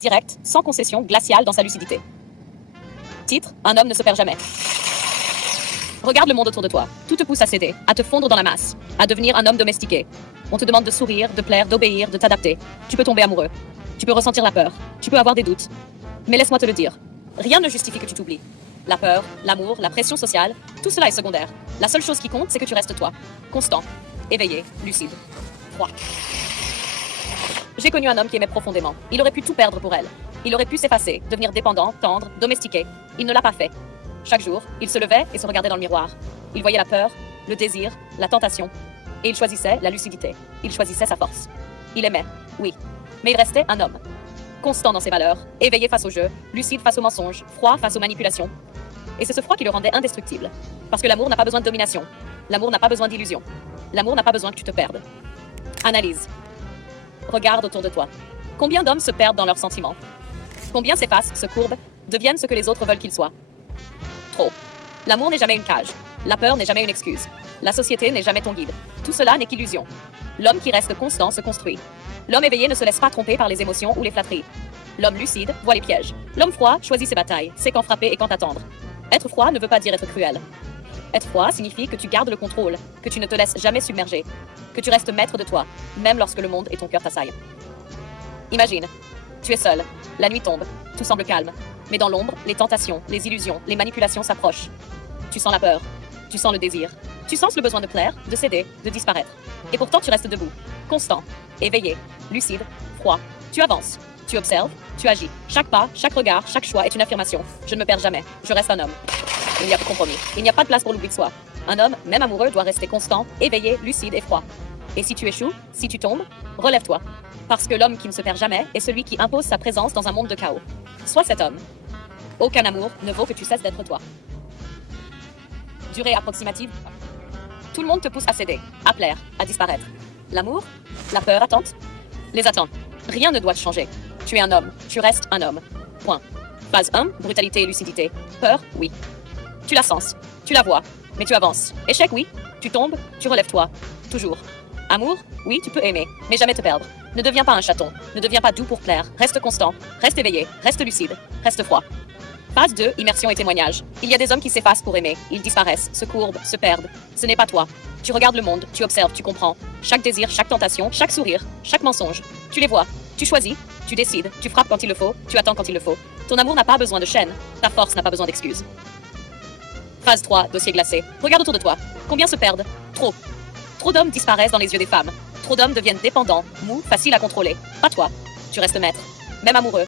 Direct, sans concession, glacial dans sa lucidité. Titre, un homme ne se perd jamais. Regarde le monde autour de toi. Tout te pousse à céder, à te fondre dans la masse, à devenir un homme domestiqué. On te demande de sourire, de plaire, d'obéir, de t'adapter. Tu peux tomber amoureux. Tu peux ressentir la peur. Tu peux avoir des doutes. Mais laisse-moi te le dire. Rien ne justifie que tu t'oublies. La peur, l'amour, la pression sociale, tout cela est secondaire. La seule chose qui compte, c'est que tu restes toi. Constant, éveillé, lucide, froid. J'ai connu un homme qui aimait profondément. Il aurait pu tout perdre pour elle. Il aurait pu s'effacer, devenir dépendant, tendre, domestiqué. Il ne l'a pas fait. Chaque jour, il se levait et se regardait dans le miroir. Il voyait la peur, le désir, la tentation. Et il choisissait la lucidité. Il choisissait sa force. Il aimait, oui. Mais il restait un homme. Constant dans ses valeurs, éveillé face au jeu, lucide face aux mensonges, froid face aux manipulations. Et c'est ce froid qui le rendait indestructible. Parce que l'amour n'a pas besoin de domination. L'amour n'a pas besoin d'illusion. L'amour n'a pas besoin que tu te perdes. Analyse. Regarde autour de toi. Combien d'hommes se perdent dans leurs sentiments? Combien s'effacent, se courbent, deviennent ce que les autres veulent qu'ils soient? Trop. L'amour n'est jamais une cage. La peur n'est jamais une excuse. La société n'est jamais ton guide. Tout cela n'est qu'illusion. L'homme qui reste constant se construit. L'homme éveillé ne se laisse pas tromper par les émotions ou les flatteries. L'homme lucide voit les pièges. L'homme froid choisit ses batailles, sait quand frapper et quand attendre. Être froid ne veut pas dire être cruel. Être froid signifie que tu gardes le contrôle, que tu ne te laisses jamais submerger, que tu restes maître de toi, même lorsque le monde et ton cœur t'assaillent. Imagine, tu es seul, la nuit tombe, tout semble calme, mais dans l'ombre, les tentations, les illusions, les manipulations s'approchent. Tu sens la peur, tu sens le désir, tu sens le besoin de plaire, de céder, de disparaître. Et pourtant tu restes debout, constant, éveillé, lucide, froid. Tu avances, tu observes, tu agis. Chaque pas, chaque regard, chaque choix est une affirmation. Je ne me perds jamais, je reste un homme. Il n'y a pas de compromis, il n'y a pas de place pour l'oubli de soi. Un homme, même amoureux, doit rester constant, éveillé, lucide et froid. Et si tu échoues, si tu tombes, relève-toi. Parce que l'homme qui ne se perd jamais est celui qui impose sa présence dans un monde de chaos. Sois cet homme. Aucun amour ne vaut que tu cesses d'être toi. Durée approximative. Tout le monde te pousse à céder, à plaire, à disparaître. L'amour, la peur attente, les attend. Rien ne doit changer. Tu es un homme, tu restes un homme. Point. Phase 1, brutalité et lucidité. Peur, oui. Tu la sens, tu la vois, mais tu avances. Échec, oui. Tu tombes, tu relèves-toi. Toujours. Amour, oui, tu peux aimer, mais jamais te perdre. Ne deviens pas un chaton, ne deviens pas doux pour plaire. Reste constant, reste éveillé, reste lucide, reste froid. Phase 2, immersion et témoignage. Il y a des hommes qui s'effacent pour aimer. Ils disparaissent, se courbent, se perdent. Ce n'est pas toi. Tu regardes le monde, tu observes, tu comprends. Chaque désir, chaque tentation, chaque sourire, chaque mensonge. Tu les vois, tu choisis, tu décides, tu frappes quand il le faut, tu attends quand il le faut. Ton amour n'a pas besoin de chaînes, ta force n'a pas besoin d'excuses. Phase 3, dossier glacé. Regarde autour de toi. Combien se perdent? Trop. Trop d'hommes disparaissent dans les yeux des femmes. Trop d'hommes deviennent dépendants, mous, faciles à contrôler. Pas toi. Tu restes maître. Même amoureux.